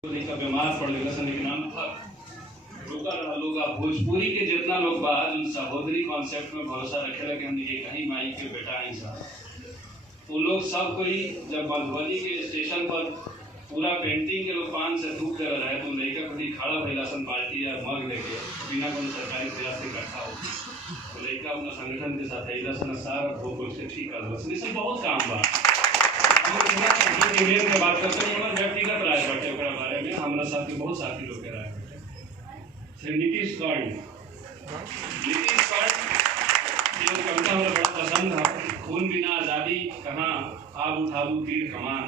का बीमार पड़ गया सन, लेकिन हम रुका रहा लोग भोजपुरी के जितना लोग बा जो सहोदरी कॉन्सेप्ट में भरोसा रखेला कि हमने कहीं माई के बेटा आई साहब, तो लोग सब कोई जब मधुबनी के स्टेशन पर पूरा पेंटिंग के लोग पान से थूक कर रहे तो लड़का खुद खड़ा भैला सन बाल्टी या मग लेके बिना कोनो सरकारी प्रयास से इकट्ठा हो तो लड़का अपना संगठन के साथ अला सन सारा भोग से ठीक कर दो। सब बहुत काम बा के बात करते हैं हमारे व्यक्तिगत राय बाटे ओकरा बारे में हमारा साथ के बहुत साथी लोग के राय बाटे। श्री नीतीश गढ़ ये कविता हमरा बड़ा पसंद है। खून बिना आज़ादी कहाँ आब उठाबू तीर कमान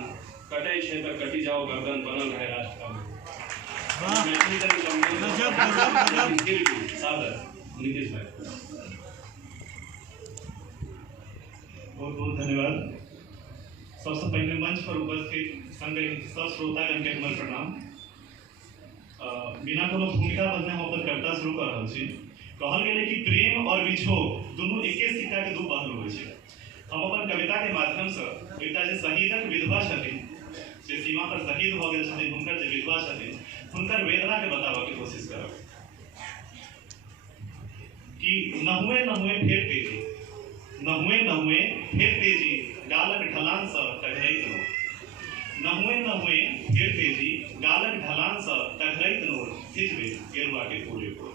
कटे छे तो कटी जाओ गर्दन बनल है राष्ट्र का। नीतीश भाई बहुत बहुत धन्यवाद। सबसे पहले मंच पर उपस्थित संगे सब श्रोतागण के हमर प्रणाम। बिना कोनो भूमिका बदले हम अपन कविता शुरू कर रहल छी। कहल गेलै कि प्रेम और विछोह दुनू एके सिक्का के दू पहलू होइ छै। हम अपन कविता के माध्यम से एकटा जे शहीदक विधवा छथिन, जे सीमा पर शहीद भ गेल छथिन, हुनकर जे विधवा छथिन, हुनकर वेदना के बताबऽ के कोशिश करब कि नहुए नहुए फेर तेजी, नहुए नहुए फेर तेजी गालक ढलान सँ टघरैत नोर, नहुए नहुए फेर तेजी गालक ढलान सँ टघरैत नोर हिजबे गेरुआ के कोरे कोर।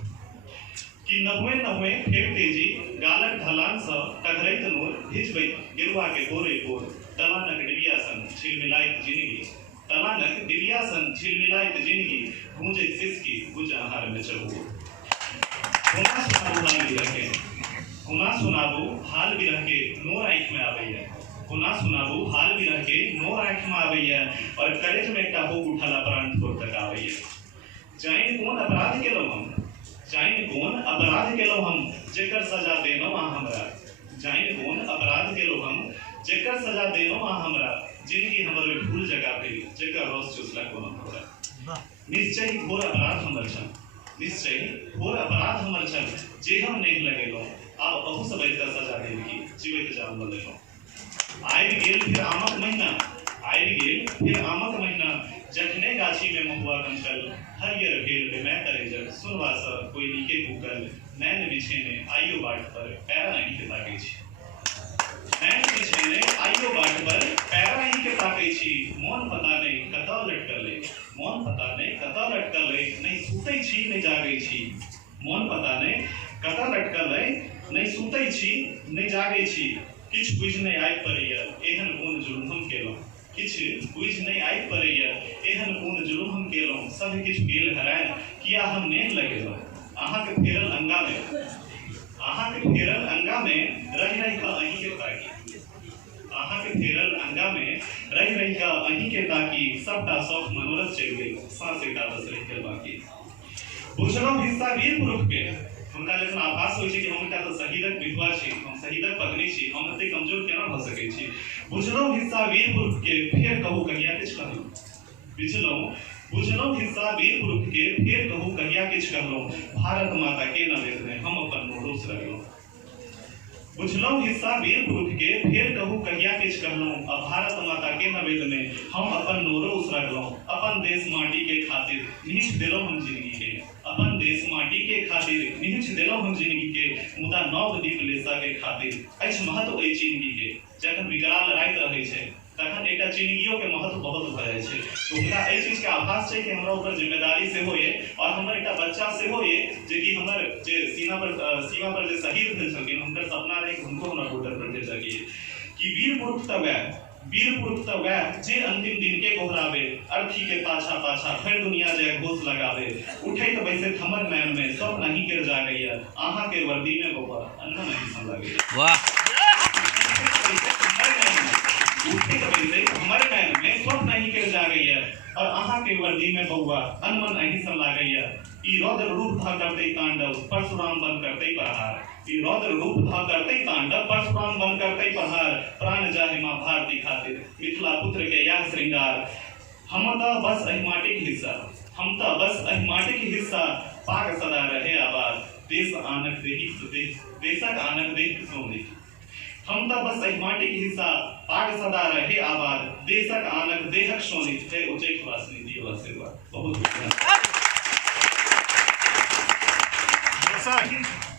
कि नहुए नहुए फेर तेजी गालक ढलान सँ टघरैत नोर हिजबे गेरुआ के कोरे कोर। दलानक डिबिया सन झिलमिलाइत जिंदगी, दलानक डिबिया सन झिलमिलाइत जिंदगी गूंजैत सिसकी गुज आहार में चहुओर। हुना सुनाबू हाल बिरह के नोर आँखि में आबैया, हुना सुनाबू हाल बिरह के नोर आँखि में आबैया और कलेज में एकटा होक उठला प्राण ठोर तक आबैया। जाइन कोन अपराध केलहुँ हम, जाइन कोन अपराध केलहुँ हम जेकर सजा देलहुँ अहाँ हमरा, जाइन कोन अपराध केलहुँ हम जेकर सजा देलहुँ अहाँ हमरा। जिंदगी हमर भूल जगह भेल जेकर रस चुसला कोनो हमरा। निश्चय ही घोर अपराध हमर छल, निश्चय ही घोर अपराध हमर छल जे हम नहीं लगेलहुँ। आब अहू सब एकर सजा देल की जीवित जान बनेलहुँ। आबि गेल फिर आमक महीना, आबि गेल फिर आमक महीना जखने गाछी में महुआ कंकल हरियर भेल पे मैं करे जब सुनवा सँ कोई नीके भूकल। नैन बिछेने आइयो बाट पर पैरा नहीं के ताकै छी, नैन बिछेने आइयो बाट पर पैरा नहीं के ताकै छी। मोन पता नहीं कतऽ लटकल अइ, मोन पता नहीं कतऽ लटकल अइ नहीं सुतै छी नहीं जागै छी। मोन पता नहीं कतऽ लटकल अइ नहीं सुतै छी नहीं जागै छी। किछ बुझि नहीं आबि पड़ैया एहन कोन जुलुम हम केलहुँ, किछ बुझि नहीं आबि पड़ैया एहन कोन जुलुम हम केलहुँ। सब किछु गेल हराय किया हम नेह लगेलहुँ। अहाँके फेरल अंगा में, अहाँके फेरल अंगा में रहि रहि कऽ अहीं के ताकी, अहाँके फेरल अंगा में रहि रहि कऽ अहीं के ताकी। सबटा शौक मनोरथ चलि गेल सांस एकटा बस रहि गेल बाकी। बुझलहुँ हिस्सा वीर पुरुष के, हमरा जखन आभास होइ छै कि हम एकटा तऽ शहीदक विधवा छी, हम शहीदक पत्नी छी, हम एते कमजोर केना भऽ सकै छी। बुझलहुँ हिस्सा वीर पुरुष के फेर कहू कहिया किछु कहलहुँ, बुझलहुँ हिस्सा वीर पुरुष के फेर कहू कहिया किछु कहलहुँ। भारत माता के नवेद में हम अपन नोरोस रखलहुँ, बुझलहुँ हिस्सा वीर पुरुष के फेर कहू कहिया किछु कहलहुँ। अब भारत माता के नवेद में हम अपन नोरोस रखलहुँ। अपन देश माटी के खातिर निहिछ देलहुँ हम जिंदगी के, अपन देश माटी के खातिर निहिछ देलहुँ हम जिंदगी के। मुदा नव दीप लेसा के खातिर अछि महत्व एहि जिंदगी के। जखन विकराल राति रहै छै तखन एकटा जिंदगियों के महत्व बहुत भऽ जाइ छै। तो हमरा एहि चीज के आभास छै कि हमरा ऊपर जिम्मेदारी सेहो ये और हमर एकटा बच्चा सेहो ये जे कि हमर जे सीमा पर जे शहीद भेल छलखिन हुनकर सपना रहै हुनको हमरा बॉर्डर पर भेज सकिए। कि वीर पुरुष तऽ वह जे अंतिम दिन के गोहरावे, अर्थी के पाछा पाछा भरि दुनिया जय घोष लगावे। उठैत बैसैत हमर नैन में स्वप्न नहीं गिर जागैया, अहाँ के वर्दी में बौआ अन्न नहीं सन लागैया। वाह उठैत बैसैत हमर नैन में स्वप्न नहीं गिर जागैया और अहाँ के वर्दी में बौआ अन्न नहीं सन लागैया। ई रौद्र रूप ध करते तांडव परशुराम बन करते प्रहार, ई रौद्र रूप ध करते तांडव परशुराम बन करते प्रहार। प्राण जाहि मां भारती खातिर मिथिला पुत्र के यह श्रृंगार। हम त बस एहि माटिक हिस्सा, हम त बस एहि माटिक हिस्सा। पाग सदा रहे आबाद देश आनक देहि देशक आनक देहि सोनी। हम त बस एहि माटिक हिस्सा पाग सदा रहे आबाद देशक आनक देहक शोणित है उच्चैठ वासनी दियो आशीर्वाद। सर